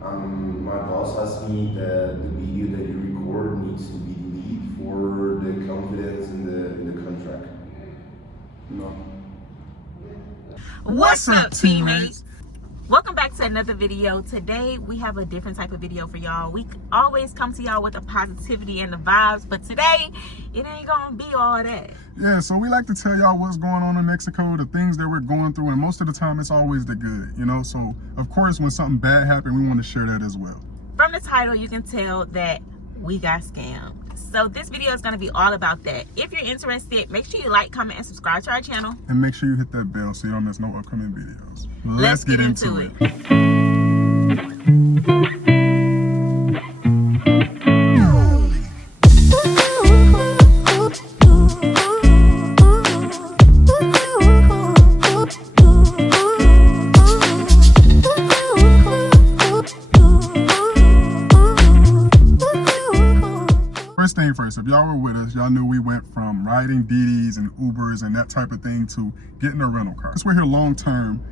My boss asked me that the video that you record needs to be deleted for the confidence in the contract. No. What's up, teammates? Welcome back to another video. Today we have a different type of video for y'all. We always come to y'all with the positivity and the vibes, but today it ain't gonna be all that. Yeah, so we like to tell y'all what's going on in Mexico, the things that we're going through, and most of the time it's always the good, you know. So of course when something bad happened, we want to share that as well. From the title you can tell that we got scammed. So this video is going to be all about that. If you're interested, make sure you like, comment, and subscribe to our channel. And make sure you hit that bell so you don't miss no upcoming videos. Let's get into it. First thing first, if y'all were with us, y'all knew we went from riding DDs and Ubers and that type of thing to getting a rental car. Since we're here long term,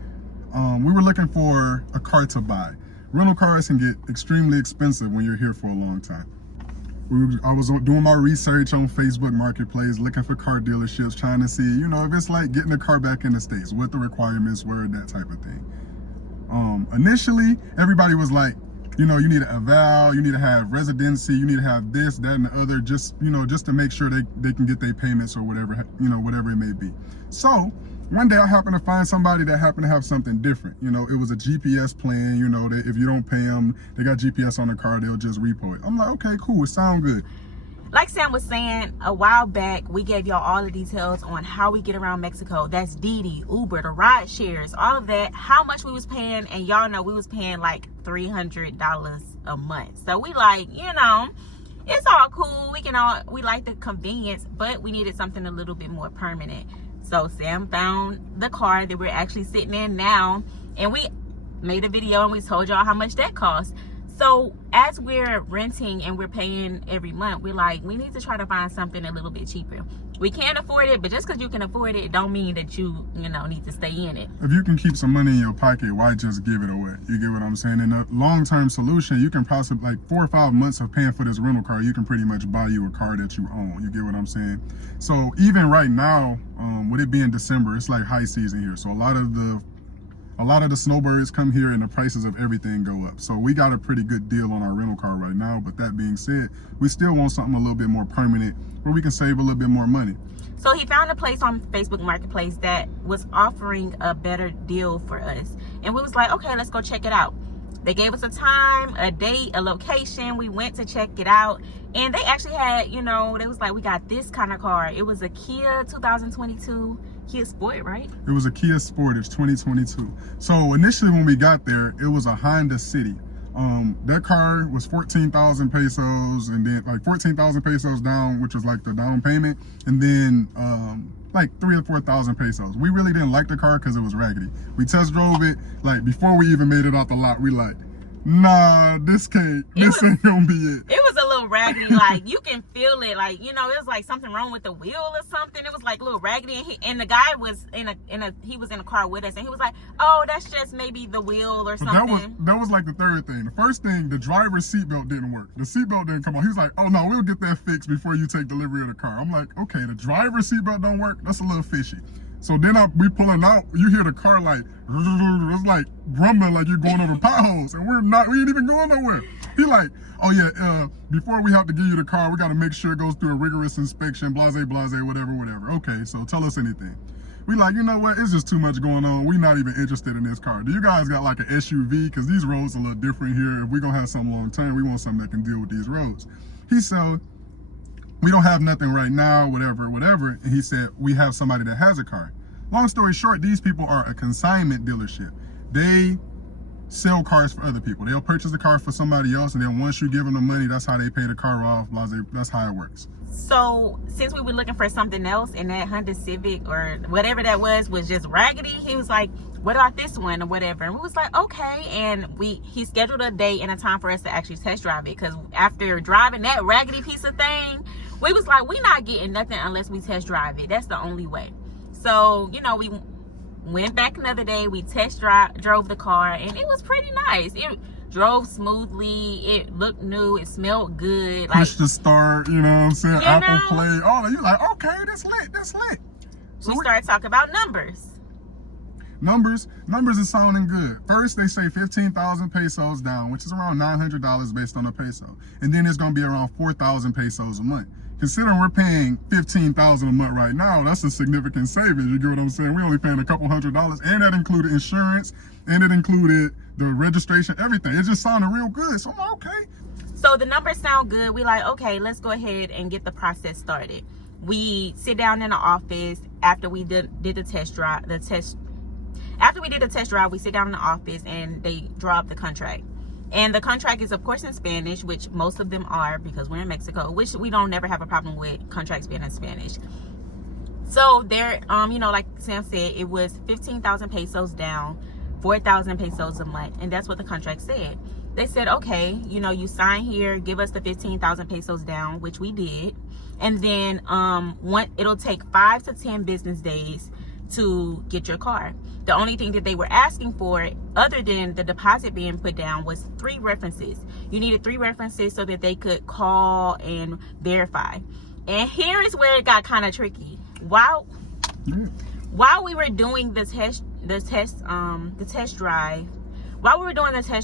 we were looking for a car to buy. Rental cars can get extremely expensive when you're here for a long time. I was doing my research on Facebook Marketplace, looking for car dealerships, trying to see, you know, if it's like getting a car back in the States, what the requirements were, that type of thing. Initially, everybody was like, you know, you need a eval, you need to have residency, you need to have this, that, and the other, just, you know, just to make sure they can get their payments or whatever, you know, whatever it may be. So one day I happened to find somebody that happened to have something different. You know, it was a GPS plan, you know, that if you don't pay them, they got GPS on the car, they'll just repo it. I'm like, okay, cool, it sounds good. Like Sam was saying, a while back, we gave y'all all the details on how we get around Mexico. That's Didi, Uber, the ride shares, all of that, how much we was paying, and y'all know we was paying like $300 a month. So we like, you know, it's all cool. We like the convenience, but we needed something a little bit more permanent. So Sam found the car that we're actually sitting in now, and we made a video and we told y'all how much that cost. So as we're renting and we're paying every month, we're like, we need to try to find something a little bit cheaper. We can't afford it, but just because you can afford it, don't mean that you know, need to stay in it. If you can keep some money in your pocket, why just give it away? You get what I'm saying? In a long-term solution, you can possibly, like 4 or 5 months of paying for this rental car, you can pretty much buy you a car that you own. You get what I'm saying? So even right now, with it being December, it's like high season here. So a lot of the snowbirds come here and the prices of everything go up. So we got a pretty good deal on our rental car right now. But that being said, we still want something a little bit more permanent where we can save a little bit more money. So he found a place on Facebook Marketplace that was offering a better deal for us. And we was like, okay, let's go check it out. They gave us a time, a date, a location. We went to check it out. And they actually had, you know, they was like, we got this kind of car. It was a Kia 2022 Kia Sport, right? It was a Kia Sportage 2022. So initially when we got there, it was a Honda City. That car was 14,000 pesos, and then like 14,000 pesos down, which was like the down payment, and then like 3,000 or 4,000 pesos. We really didn't like the car because it was raggedy. We test drove it, like before we even made it out the lot, we like, nah, this ain't gonna be it. It was a little raggedy, like you can feel it, like, you know, it was like something wrong with the wheel or something. It was like a little raggedy, and the guy was he was in a car with us, and he was like, oh, that's just maybe the wheel or something. That was like the third thing. The first thing, the driver's seatbelt didn't work. The seatbelt didn't come on. He was like, oh no, we'll get that fixed before you take delivery of the car. I'm like, okay, the driver's seatbelt don't work. That's a little fishy. So then we pulling out, you hear the car like, it's like rumbling like you're going over potholes, and we ain't even going nowhere. He like, oh yeah, before we have to give you the car, we got to make sure it goes through a rigorous inspection, blase, whatever. Okay, so tell us anything. We like, you know what, it's just too much going on. We're not even interested in this car. Do you guys got like an SUV? Because these roads are a little different here. If we're going to have something long term, we want something that can deal with these roads. He said, we don't have nothing right now, whatever. And he said, we have somebody that has a car. Long story short, these people are a consignment dealership. They sell cars for other people. They'll purchase the car for somebody else, and then once you give them the money, that's how they pay the car off. That's how it works. So since we were looking for something else, and that Honda Civic or whatever that was just raggedy, he was like, what about this one or whatever? And we was like, okay. And he scheduled a day and a time for us to actually test drive it, because after driving that raggedy piece of thing, we was like, we not getting nothing unless we test drive it. That's the only way. So, you know, we went back another day. We drove the car, and it was pretty nice. It drove smoothly. It looked new. It smelled good. Push the start, you know what I'm saying? Apple know? Play. All that. You like, okay, that's lit. That's lit. So we started talking about numbers. Numbers is sounding good. First, they say 15,000 pesos down, which is around $900 based on the peso. And then it's going to be around 4,000 pesos a month. Considering we're paying 15,000 a month right now, that's a significant savings. You get what I'm saying? We're only paying a couple $100, and that included insurance, and it included the registration, everything. It just sounded real good. So I'm like, okay. So the numbers sound good. We like, okay, let's go ahead and get the process started. We sit down in the office after we did the test drive. After we did the test drive, we sit down in the office and they draw up the contract. And the contract is, of course, in Spanish, which most of them are because we're in Mexico, which we don't never have a problem with contracts being in Spanish. So there, you know, like Sam said, it was 15,000 pesos down, 4,000 pesos a month. And that's what the contract said. They said, okay, you know, you sign here, give us the 15,000 pesos down, which we did. And then it'll take 5 to 10 business days to get your car. The only thing that they were asking for, other than the deposit being put down, was 3 references. You needed 3 references so that they could call and verify. And here is where it got kind of tricky. While we were doing the test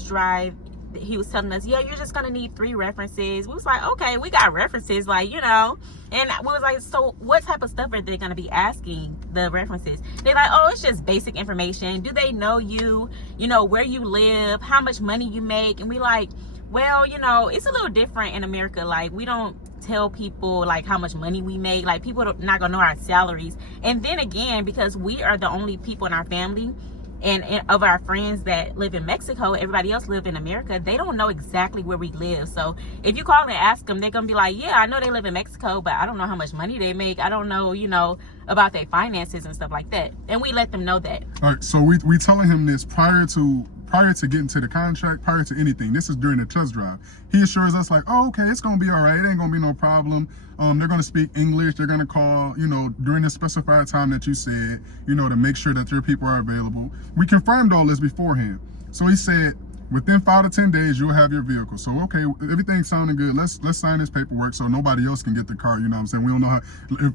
drive, he was telling us, yeah, you're just gonna need 3 references. We was like, okay, we got references, like, you know. And we was like, so what type of stuff are they gonna be asking the references? They're like, oh, it's just basic information. Do they know you? You know, where you live, how much money you make? And we like, well, you know, it's a little different in America. Like, we don't tell people like how much money we make. Like, people are not gonna know our salaries. And then again, because we are the only people in our family and of our friends that live in Mexico, everybody else live in America, they don't know exactly where we live. So if you call and ask them, they're gonna be like, yeah, I know they live in Mexico, but I don't know how much money they make. I don't know, you know, about their finances and stuff like that. And we let them know that. All right, so we telling him this prior to getting to the contract, prior to anything. This is during the test drive. He assures us like, oh, okay, it's gonna be all right. It ain't gonna be no problem. They're gonna speak English. They're gonna call, you know, during the specified time that you said, you know, to make sure that your people are available. We confirmed all this beforehand. So he said, within 5 to 10 days, you'll have your vehicle. So, okay, everything's sounding good. Let's sign this paperwork so nobody else can get the car. You know what I'm saying? We don't know how.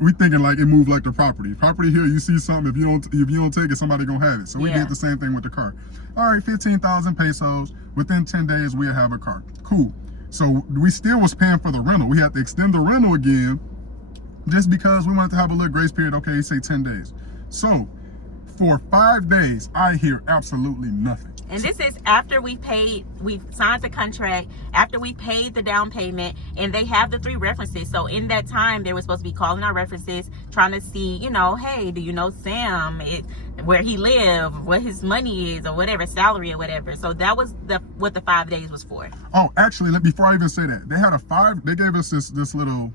We thinking like it moved like the property. Property here, you see something. If you don't take it, somebody gonna have it. So we did the same thing with the car. All right, 15,000 pesos. Within 10 days, we'll have a car. Cool. So we still was paying for the rental. We had to extend the rental again, just because we wanted to have a little grace period. Okay, say 10 days. So for 5 days, I hear absolutely nothing. And this is after we signed the contract, after we paid the down payment, and they have the 3 references. So in that time, they were supposed to be calling our references, trying to see, you know, hey, do you know Sam, where he lives, what his money is, or whatever, salary or whatever. So that was what the 5 days was for. Oh, actually, before I even say that, they gave us this little,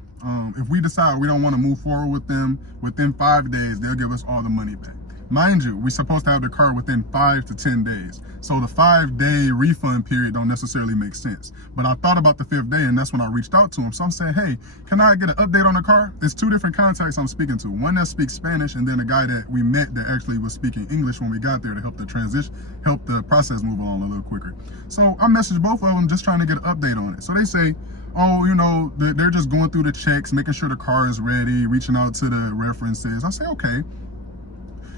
if we decide we don't want to move forward with them, within 5 days, they'll give us all the money back. Mind you, we're supposed to have the car within 5 to 10 days. So the 5-day refund period don't necessarily make sense. But I thought about the 5th day, and that's when I reached out to him. So I'm saying, hey, can I get an update on the car? There's 2 different contacts I'm speaking to. One that speaks Spanish, and then a guy that we met that actually was speaking English when we got there to help the process move along a little quicker. So I messaged both of them just trying to get an update on it. So they say, oh, you know, they're just going through the checks, making sure the car is ready, reaching out to the references. I say, okay.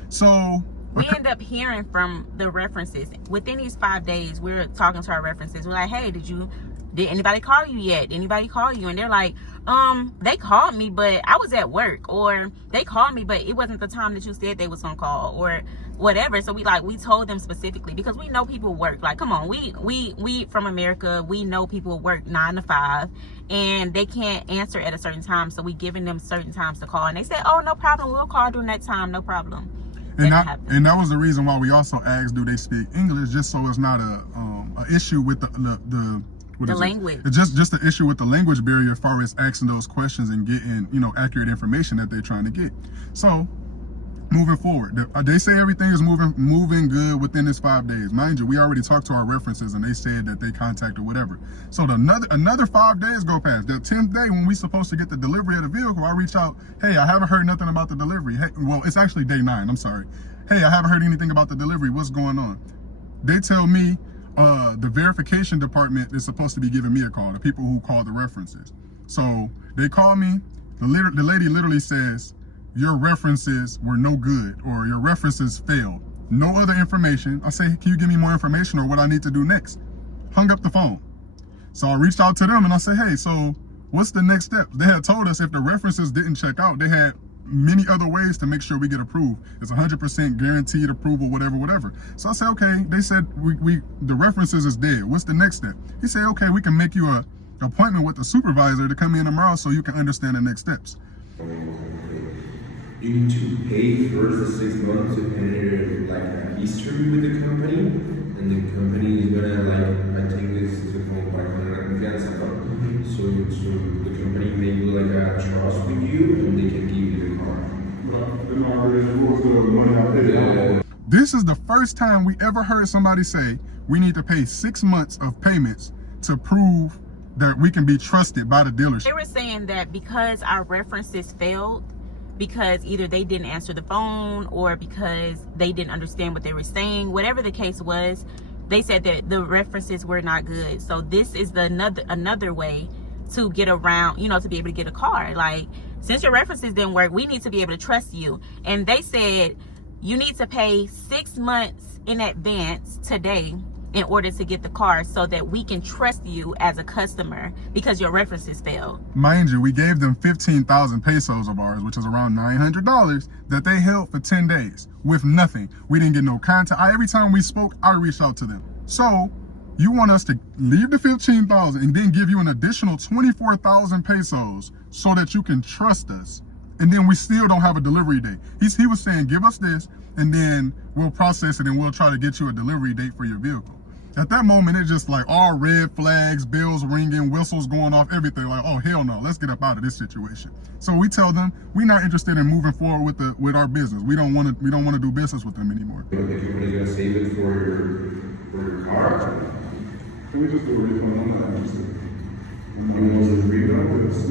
So we end up hearing from the references within these 5 days. We're talking to our references. We're like, hey, did anybody call you yet? Did anybody call you? And they're like, they called me, but I was at work. Or they called me, but it wasn't the time that you said they was gonna call, or whatever. So we told them specifically, because we know people work. Like, come on, we from America, we know people work 9 to 5 and they can't answer at a certain time. So we giving them certain times to call, and they said, oh, no problem, we'll call during that time, no problem. And that was the reason why we also asked, do they speak English, just so it's not a issue with the language. It's just an issue with the language barrier as far as asking those questions and getting, you know, accurate information that they're trying to get. So moving forward, they say everything is moving good within this 5 days. Mind you, we already talked to our references and they said that they contacted whatever. So another 5 days go past. The 10th day, when we supposed to get the delivery of the vehicle, I reach out, hey, I haven't heard nothing about the delivery. Hey, well, it's actually day 9, I'm sorry. hey, I haven't heard anything about the delivery. What's going on? They tell me the verification department is supposed to be giving me a call, the people who call the references. So they call me. The lady literally says, your references were no good, or your references failed. No other information. I say, can you give me more information or what I need to do next? Hung up the phone. So I reached out to them and I said, hey, so what's the next step? They had told us if the references didn't check out, they had many other ways to make sure we get approved. It's 100% guaranteed approval, whatever. So I said, okay. They said, the references is dead. What's the next step? He said, okay, we can make you a appointment with the supervisor to come in tomorrow so you can understand the next steps. You need to pay first the 6 months to enter like a history with the company, and the company is gonna like, I think this is a phone by confianza. So the company may do like a trust with you, and they can give you the car. This is the first time we ever heard somebody say we need to pay 6 months of payments to prove that we can be trusted by the dealership. They were saying that because our references failed, because either they didn't answer the phone or because they didn't understand what they were saying, whatever the case was, they said that the references were not good. So this is another way to get around, you know, to be able to get a car. Like, since your references didn't work, we need to be able to trust you. And they said you need to pay 6 months in advance today in order to get the car so that we can trust you as a customer because your references failed. Mind you, we gave them 15,000 pesos of ours, which is around $900, that they held for 10 days with nothing. We didn't get no contact. Every time we spoke, I reached out to them. So you want us to leave the 15,000 and then give you an additional 24,000 pesos so that you can trust us. And then we still don't have a delivery date. He was saying, give us this and then we'll process it and we'll try to get you a delivery date for your vehicle. At that moment, it's just like all red flags, bells ringing, whistles going off, everything. Like, oh, hell no, let's get up out of this situation. So we tell them we're not interested in moving forward with our business. We don't want to do business with them anymore. The company's gonna save it for your car. Can we just do a refund? I'm not interested. You want a refund?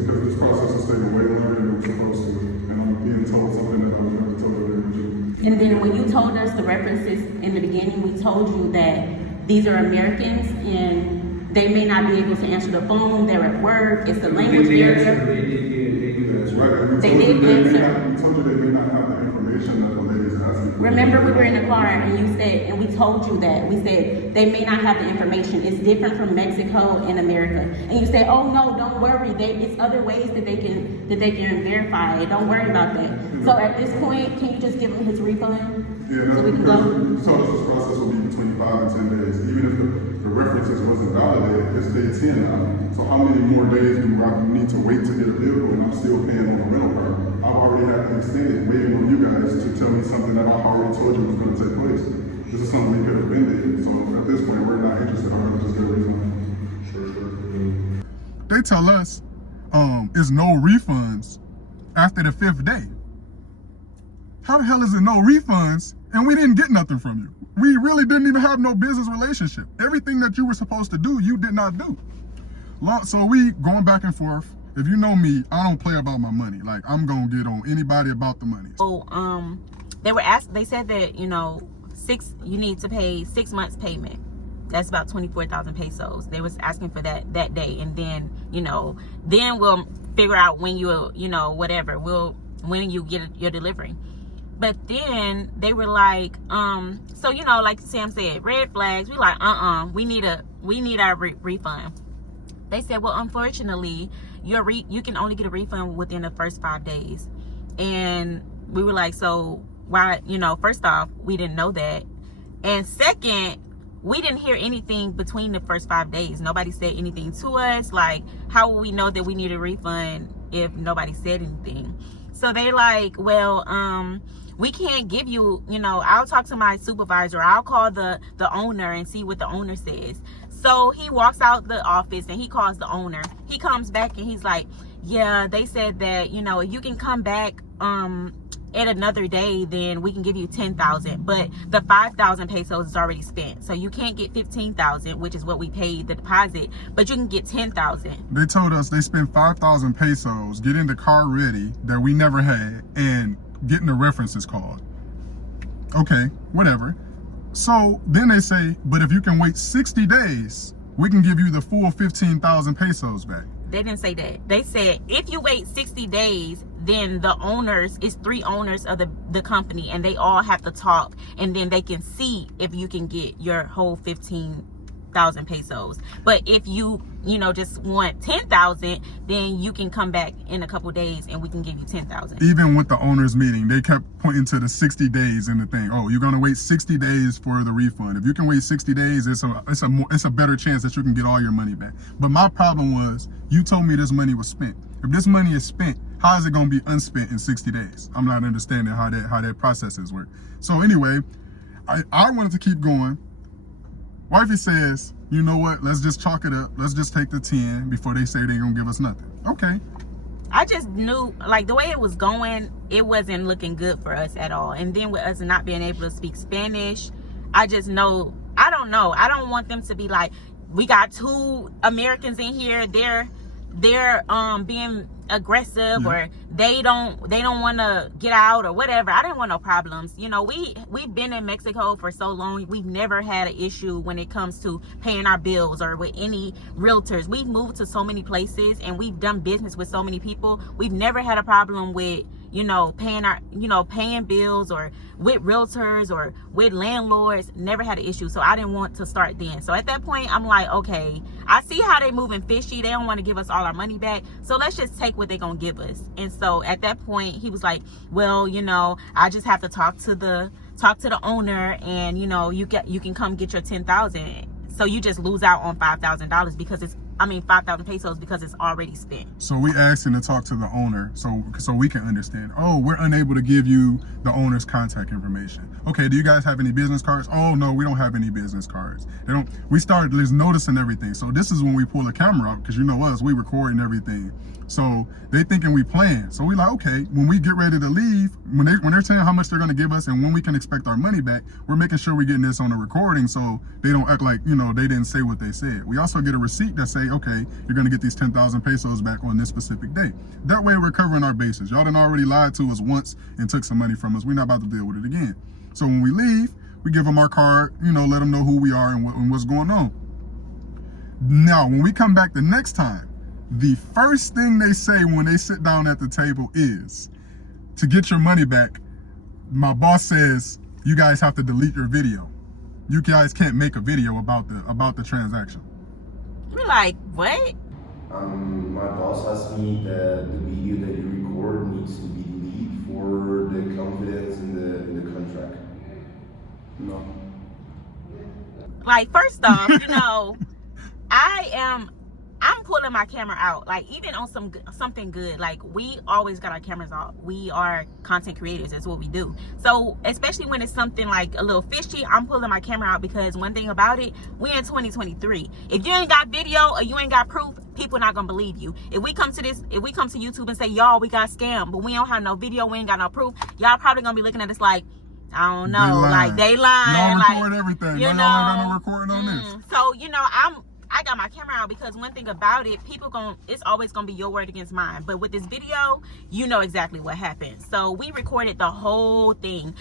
Because this process is taking way longer than it was supposed to, and I'm being told something that I was never told originally. And then when you told us the references in the beginning, we told you that these are Americans and they may not be able to answer the phone, they're at work, it's the language barrier. They did answer. We told you they may not have the information that the lady is asking for. Remember, we were in the car and you said, and we told you that. We said, they may not have the information. It's different from Mexico and America. And you said, oh no, don't worry. It's other ways that they can verify it. Don't worry about that. So at this point, can you just give him his refund? Yeah, so we can go? You told us this process will be between 5 and 10 days. Even if the references wasn't validated, it's day 10 now. So how many more days do I need to wait to get a vehicle and I'm still paying on a rental car? I've already had an extended waiting on you guys to tell me something that I've already told you was going to take place. This is something we could have been did. So at this point, we're not interested. I'm going to just get a refund. Sure. They tell us it's no refunds after the 5th day. How the hell is it no refunds and we didn't get nothing from you? We really didn't even have no business relationship. Everything that you were supposed to do, you did not do. So we going back and forth. If you know me, I don't play about my money. Like, I'm gonna get on anybody about the money. So they said that, you know, you need to pay 6 months payment. That's about 24,000 pesos. They was asking for that day, and then, you know, then we'll figure out when you know, whatever, when you get your delivery. But then they were like, so, you know, like Sam said, red flags. We like, we need our refund. They said, well, unfortunately, you can only get a refund within the first 5 days. And we were like, so why, you know, first off, we didn't know that. And second, we didn't hear anything between the first 5 days. Nobody said anything to us. Like, how will we know that we need a refund if nobody said anything? So they're like, well, we can't give you, you know, I'll talk to my supervisor. I'll call the owner and see what the owner says. So he walks out the office and he calls the owner. He comes back and he's like, yeah, they said that, you know, you can come back at another day, then we can give you 10,000, but the 5,000 pesos is already spent. So you can't get 15,000, which is what we paid the deposit, but you can get 10,000. They told us they spent 5,000 pesos getting the car ready that we never had and getting the references called. Okay, whatever. So then they say, but if you can wait 60 days, we can give you the full 15,000 pesos back. They didn't say that. They said if you wait 60 days, then the owners, it's 3 owners of the company, and they all have to talk, and then they can see if you can get your whole 15,000 pesos. But if you just want 10,000, then you can come back in a couple days and we can give you 10,000. Even with the owners meeting, they kept pointing to the 60 days in the thing. Oh, you're gonna wait 60 days for the refund. If you can wait 60 days, it's a better chance that you can get all your money back. But my problem was, you told me this money was spent. If this money is spent, how is it gonna be unspent in 60 days? I'm not understanding how that processes work. So anyway, I wanted to keep going. Wifey says, you know what, let's just chalk it up. Let's just take the 10 before they say they're gonna give us nothing. Okay. I just knew, like, the way it was going, it wasn't looking good for us at all. And then with us not being able to speak Spanish, I just know, I don't know. I don't want them to be like, we got 2 Americans in here, they're being aggressive, or they don't want to get out or whatever. I didn't want no problems. We've been in Mexico for so long. We've never had an issue when it comes to paying our bills or with any realtors. We've moved to so many places and we've done business with so many people. We've never had a problem with paying bills, or with realtors or with landlords. Never had an issue. So I didn't want to start then. So at that point, I'm like, okay, I see how they moving fishy. They don't want to give us all our money back. So let's just take what they're going to give us. And so at that point, he was like, well, I just have to talk to the owner, and you can come get your 10,000. So you just lose out on $5,000 because 5,000 pesos because it's already spent. So we asked him to talk to the owner so we can understand. Oh, we're unable to give you the owner's contact information. Okay, do you guys have any business cards? Oh, no, we don't have any business cards. We started noticing everything. So this is when we pull the camera out, because us, we recording everything. So they thinking we playing. So we like, okay, when we get ready to leave, when they're saying how much they're gonna give us and when we can expect our money back, we're making sure we're getting this on the recording so they don't act like, they didn't say what they said. We also get a receipt that say, okay, you're gonna get these 10,000 pesos back on this specific day. That way we're covering our bases. Y'all done already lied to us once and took some money from us. We're not about to deal with it again. So when we leave, we give them our card, let them know who we are and what's going on. Now, when we come back the next time, the first thing they say when they sit down at the table is, to get your money back, my boss says, you guys have to delete your video. You guys can't make a video about the transaction. We're like, what? My boss asked me that the video that you record needs to be deleted for the confidence in the contract. No. Like, first off, I'm pulling my camera out, like, even on something good. Like, we always got our cameras out. We are content creators. That's what we do. So especially when it's something like a little fishy, I'm pulling my camera out, because one thing about it, we in 2023. If you ain't got video or you ain't got proof, people not gonna believe you. If we come to YouTube and say, y'all, we got scammed, but we don't have no video, we ain't got no proof, y'all probably gonna be looking at us like, I don't know, like they lying. Y'all record everything. Y'all ain't got no recording on this. So I got my camera out, because one thing about it, it's always gonna be your word against mine. But with this video, you know exactly what happened. So we recorded the whole thing.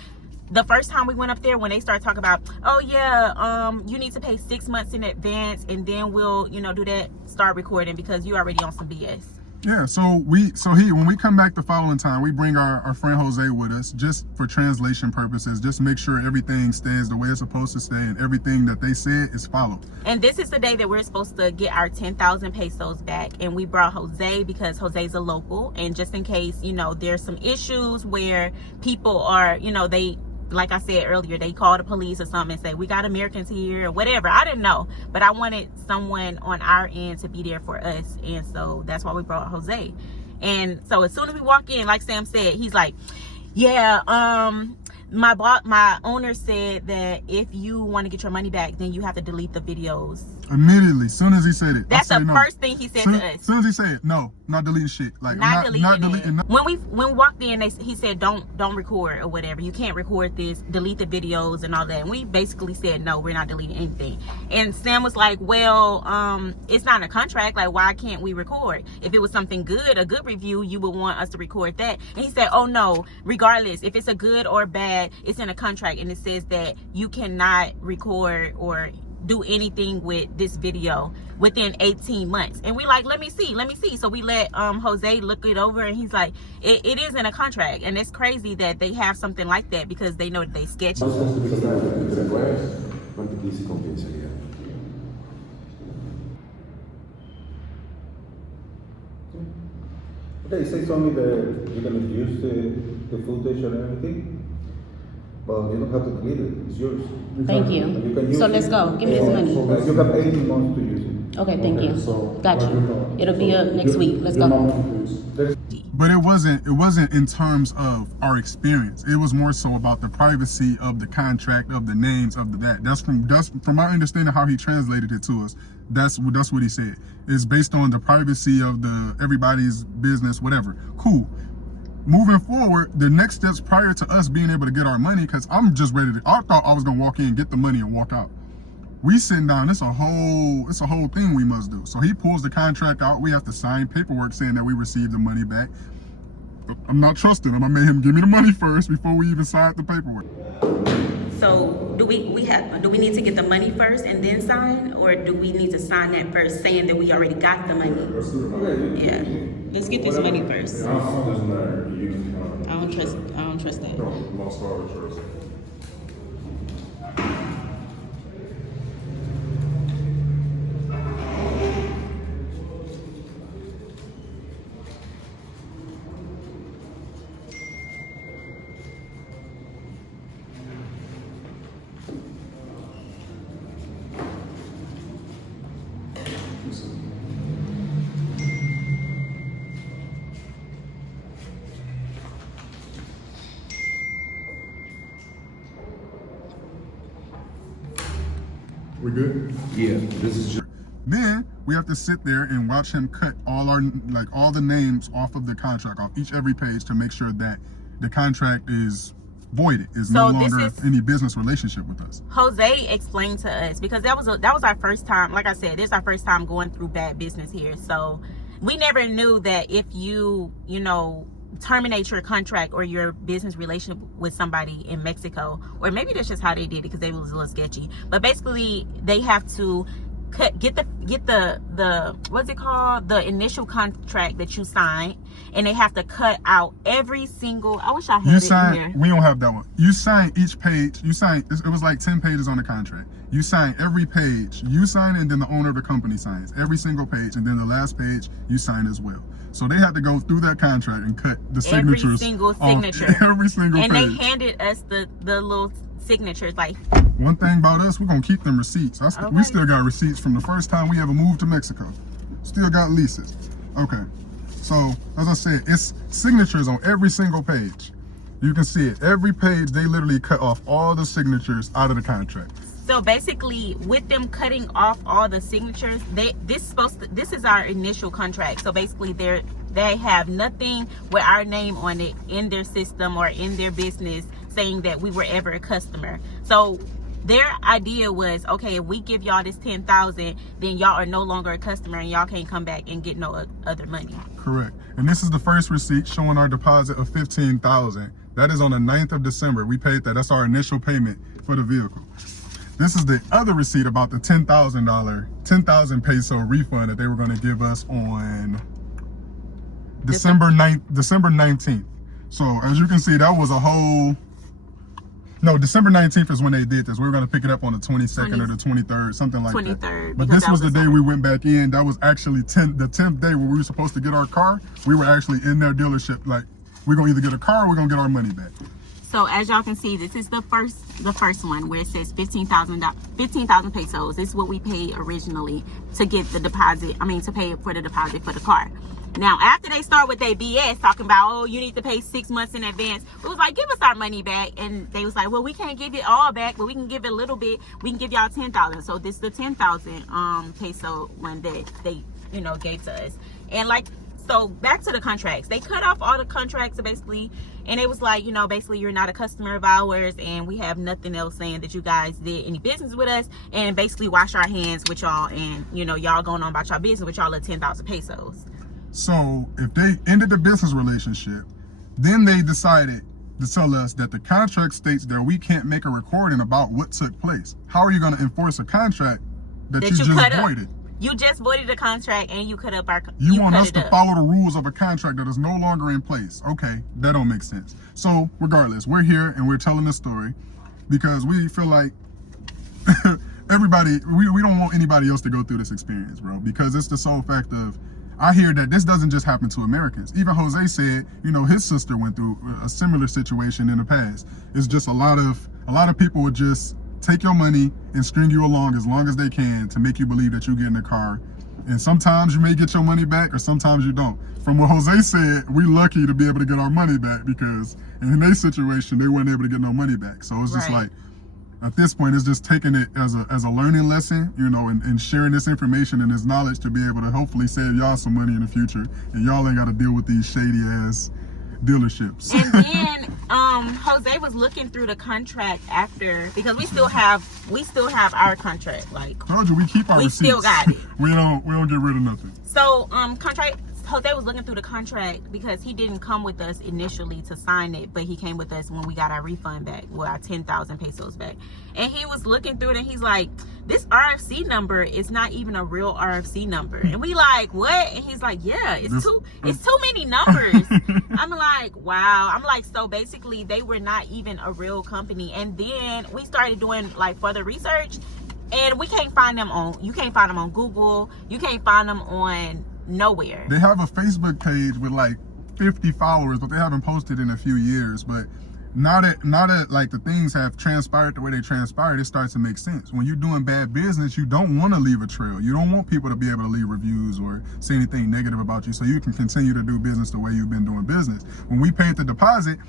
The first time we went up there, when they started talking about, oh yeah, you need to pay 6 months in advance, and then we'll, do that, start recording, because you already on some BS. Yeah, when we come back the following time, we bring our friend Jose with us, just for translation purposes, just make sure everything stays the way it's supposed to stay and everything that they said is followed. And this is the day that we're supposed to get our 10,000 pesos back, and we brought Jose because Jose's a local, and just in case, there's some issues where people are, they, like I said earlier, they call the police or something and say, we got Americans here or whatever. I didn't know, but I wanted someone on our end to be there for us. And so that's why we brought Jose. And so as soon as we walk in, like Sam said, he's like, yeah, my owner said that if you want to get your money back, then you have to delete the videos. Immediately, soon as he said it. That's the first thing he said to us. Soon as he said, no, not deleting shit. Like, not deleting. When we walked in, he said, don't record or whatever. You can't record this. Delete the videos and all that. And we basically said, no, we're not deleting anything. And Sam was like, well, it's not a contract. Like, why can't we record? If it was something good, a good review, you would want us to record that. And he said, oh no, regardless if it's a good or bad that it's in a contract and it says that you cannot record or do anything with this video within 18 months. And we like, let me see. So we let Jose look it over, and he's like, it is in a contract. And it's crazy that they have something like that because they know that they sketchy. Okay, it says only that you're gonna use the footage and everything, but you don't have to delete it. It's yours. Thank you. And you can use So let's it. go. Give me this money. You have 18 months to use it. Okay, thank you. Got you. It'll be up next week. Let's go. But it wasn't in terms of our experience. It was more so about the privacy of the contract, of the names, of that. That's from my understanding how he translated it to us. That's what he said. It's based on the privacy of everybody's business, whatever. Cool. Moving forward, the next steps prior to us being able to get our money, because I'm just ready to, I thought I was gonna walk in, get the money, and walk out. We sitting down, it's a whole thing we must do. So he pulls the contract out. We have to sign paperwork saying that we received the money back. I'm not trusting him. I made him give me the money first before we even signed the paperwork. So do we need to get the money first and then sign, or do we need to sign that first saying that we already got the money? Yeah. Let's get this money first. I don't trust that. We good? Yeah, this is just. Then we have to sit there and watch him cut all the names off of the contract, off every page, to make sure that the contract is voided, is no longer any business relationship with us. Jose explained to us, because that was our first time. Like I said, this is our first time going through bad business here. So we never knew that if you terminate your contract or your business relationship with somebody in Mexico, or maybe that's just how they did it because they was a little sketchy, but basically they have to get the what's it called, the initial contract that you signed, and they have to cut out every single, I wish I had it in here. We don't have that one. You sign each page. It was like 10 pages on the contract. You sign every page. You sign, and then the owner of the company signs every single page, and then the last page you sign as well. So they had to go through that contract and cut the signatures. Every single signature. Every single and page. they handed us the little signatures. Like, one thing about us, we're gonna keep them receipts. We still got receipts from the first time we ever moved to Mexico. Still got leases. Okay. So as I said, it's signatures on every single page. You can see it. Every page, they literally cut off all the signatures out of the contract. so basically, with them cutting off all the signatures, this is our initial contract. So basically, they have nothing with our name on it in their system or in their business saying that we were ever a customer. So their idea was, okay, if we give y'all this $10,000, then y'all are no longer a customer and y'all can't come back and get no other money. Correct. And this is the first receipt showing our deposit of $15,000. That is on the 9th of December. We paid that. That's our initial payment for the vehicle. This is the other receipt about the $10,000 peso refund that they were going to give us on December 19th. So as you can see, that was a whole... No, December 19th is when they did this. We were going to pick it up on the 22nd or the 23rd, something like 23rd, that. But this was the day we went back in. That was actually the 10th day when we were supposed to get our car. We were actually in their dealership. Like, we're going to either get a car or we're going to get our money back. So as y'all can see, this is the first one where it says 15,000 pesos. This is what we paid originally to get the deposit. I mean, to pay for the deposit for the car. Now, after they start with their BS talking about, oh, you need to pay 6 months in advance, we was like, give us our money back. And they was like, well, we can't give it all back, but we can give it a little bit. We can give y'all 10,000. So this is the 10,000 peso one that they, gave to us. And like, so back to the contracts. They cut off all the contracts basically, and it was like, basically you're not a customer of ours, and we have nothing else saying that you guys did any business with us, and basically wash our hands with y'all, and y'all going on about y'all business with y'all at 10,000 pesos. So if they ended the business relationship, then they decided, to tell us that the contract states that we can't make a recording about what took place. How are you going to enforce a contract that you just voided? You just voided the contract and you cut up our. You want us to follow the rules of a contract that is no longer in place. Okay, that don't make sense. So regardless, we're here and we're telling this story because we feel like everybody, we don't want anybody else to go through this experience, bro, because it's the sole fact of, I hear that this doesn't just happen to Americans. Even Jose said, you know, his sister went through a similar situation in the past. It's just a lot of people would just take your money and string you along as they can to make you believe that you get in a car. And sometimes you may get your money back or sometimes you don't. From what Jose said, we lucky to be able to get our money back because in their situation, they weren't able to get no money back. So it's just like, at this point, it's just taking it as a learning lesson, you know, and sharing this information and this knowledge to be able to hopefully save y'all some money in the future. And y'all ain't got to deal with these shady ass dealerships. And then Jose was looking through the contract after, because we still have our contract. Like, told you, we keep our receipts. Still got it. we don't get rid of nothing. So Jose was looking through the contract because he didn't come with us initially to sign it, but he came with us when we got our refund back, well, our 10,000 pesos back. And he was looking through it and he's like, this RFC number is not even a real RFC number. And we like, what? And he's like, yeah, it's too many numbers. I'm like, wow. I'm like, so basically they were not even a real company. And then we started doing like further research and you can't find them on Google. You can't find them on nowhere. They have a Facebook page with like 50 followers, but they haven't posted in a few years. But now that like the things have transpired the way they transpired, it starts to make sense. When you're doing bad business, you don't want to leave a trail. You don't want people to be able to leave reviews or say anything negative about you so you can continue to do business the way you've been doing business. When we paid the deposit,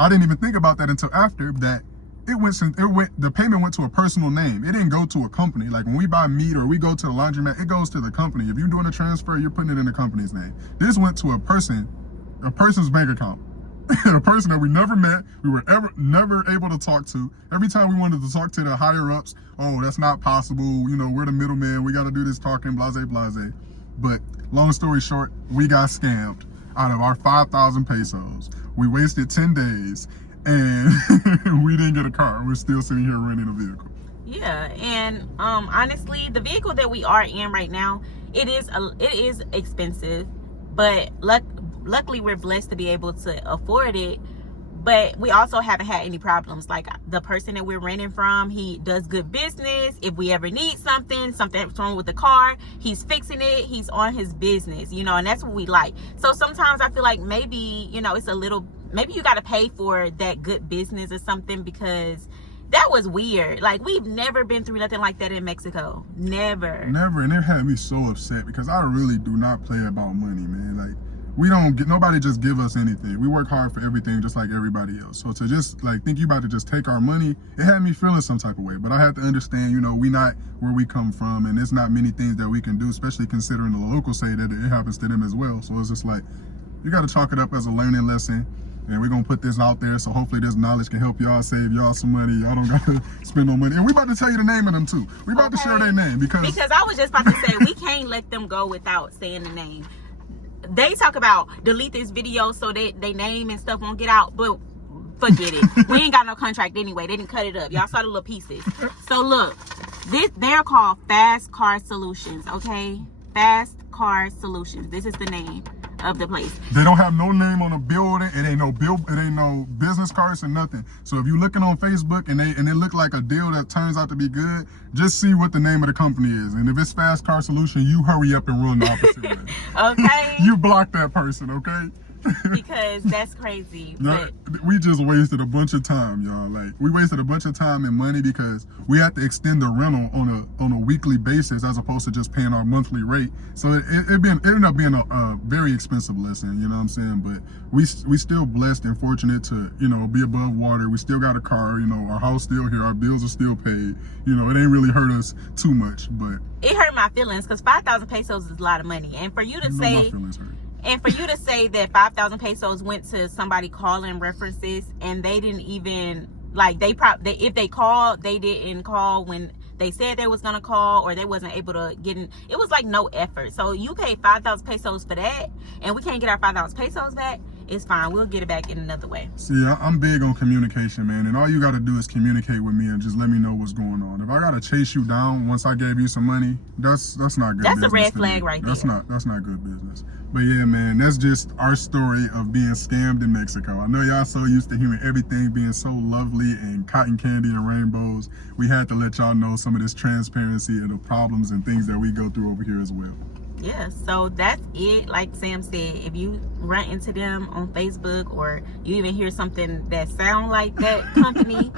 I didn't even think about that until after that. The payment went to a personal name. It didn't go to a company. Like when we buy meat or we go to the laundromat, it goes to the company. If you're doing a transfer, you're putting it in the company's name. This went to a person's bank account. A person that we never met, we were never able to talk to. Every time we wanted to talk to the higher ups, oh, that's not possible. You know, we're the middleman. We got to do this talking, blase, blase. But long story short, we got scammed out of our 5,000 pesos. We wasted 10 days. And we didn't get a car. We're still sitting here renting a vehicle. Yeah, and honestly, the vehicle that we are in right now, it is expensive, but luckily we're blessed to be able to afford it. But we also haven't had any problems. Like the person that we're renting from, he does good business. If we ever need something's wrong with the car, he's fixing it. He's on his business, you know, and that's what we like. So sometimes I feel like maybe, you know, maybe you got to pay for that good business or something, because that was weird. Like, we've never been through nothing like that in Mexico. Never. And it had me so upset because I really do not play about money, man. Like, nobody just give us anything. We work hard for everything just like everybody else. So to just like think you about to just take our money, it had me feeling some type of way. But I have to understand, you know, we not where we come from, and there's not many things that we can do, especially considering the locals say that it happens to them as well. So it's just like, you got to chalk it up as a learning lesson. And we're going to put this out there, so hopefully this knowledge can help y'all save y'all some money. Y'all don't got to spend no money. And we about to tell you the name of them too. We about to share their name because I was just about to say, we can't let them go without saying the name. They talk about delete this video so they name and stuff won't get out, but forget it. We ain't got no contract anyway. They didn't cut it up. Y'all saw the little pieces. So look, they're called Fast Car Solutions, okay? Fast Car Solutions. This is the name of the place. They don't have no name on a building. It ain't no business cards or nothing. So if you're looking on Facebook and it look like a deal that turns out to be good, just see what the name of the company is. And if it's Fast Car Solution, you hurry up and run the opposite way. Okay. You block that person, okay? Because that's crazy. No, we just wasted a bunch of time, y'all. Like, we wasted a bunch of time and money because we had to extend the rental on a weekly basis as opposed to just paying our monthly rate. So it ended up being a very expensive lesson, you know what I'm saying? But we still blessed and fortunate to, you know, be above water. We still got a car, you know, our house still here, our bills are still paid. You know, it ain't really hurt us too much, but it hurt my feelings because 5,000 pesos is a lot of money. And for you to say, my feelings hurt. And for you to say that 5,000 pesos went to somebody calling references and they didn't even, like, if they called, they didn't call when they said they was going to call, or they wasn't able to get in. It was like no effort. So you paid 5,000 pesos for that and we can't get our 5,000 pesos back. it's fine. We'll get it back in another way. See, I'm big on communication, man, and all you got to do is communicate with me and just let me know what's going on. If I got to chase you down once I gave you some money, that's not good. That's business a red to flag me. right That's there. That's not good business. But yeah, man, that's just our story of being scammed in Mexico. I know y'all so used to hearing everything being so lovely and cotton candy and rainbows. We had to let y'all know some of this transparency and the problems and things that we go through over here as well. Yeah, so that's it. Like Sam said, if you run into them on Facebook or you even hear something that sound like that company,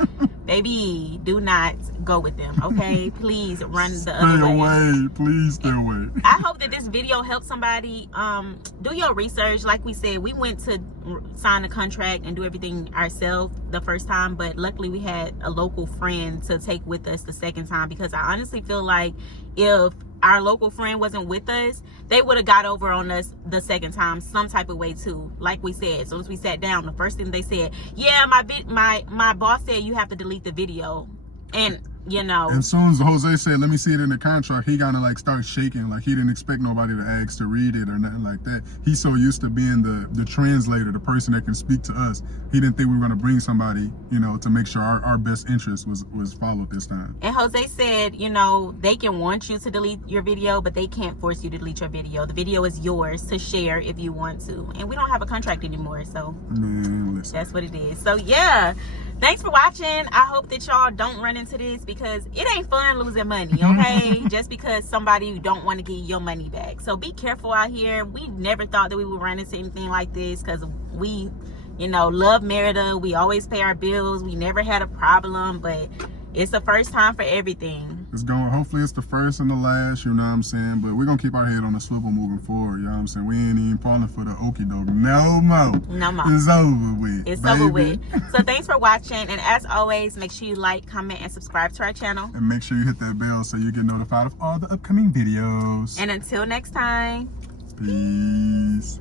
baby, do not go with them, okay? Please run the other way. Stay away. Please stay away. I hope that this video helps somebody. Do your research. Like we said, we went to sign a contract and do everything ourselves the first time, but luckily we had a local friend to take with us the second time, because I honestly feel like if our local friend wasn't with us, they would have got over on us the second time some type of way too. Like we said, as soon as we sat down, the first thing they said, yeah, my boss said you have to delete the video. And you know, as soon as Jose said, let me see it in the contract, he kind of like started shaking, like he didn't expect nobody to ask to read it or nothing like that. He's so used to being the translator, the person that can speak to us. He didn't think we were going to bring somebody, you know, to make sure our best interest was followed this time. And Jose said, you know, they can want you to delete your video, but they can't force you to delete your video. The video is yours to share if you want to. And we don't have a contract anymore, so Man, listen. that's what it is. So yeah, thanks for watching. I hope that y'all don't run into this, because it ain't fun losing money, okay? Just because somebody don't want to give your money back. So be careful out here. We never thought that we would run into anything like this, because we, you know, love Merida. We always pay our bills. We never had a problem, but it's the first time for everything. It's going, hopefully it's the first and the last, you know what I'm saying? But we're going to keep our head on the swivel moving forward, you know what I'm saying? We ain't even falling for the okie doke no more. No more. It's over with. It's baby. over with. So thanks for watching. And as always, make sure you like, comment, and subscribe to our channel. And make sure you hit that bell so you get notified of all the upcoming videos. And until next time. Peace.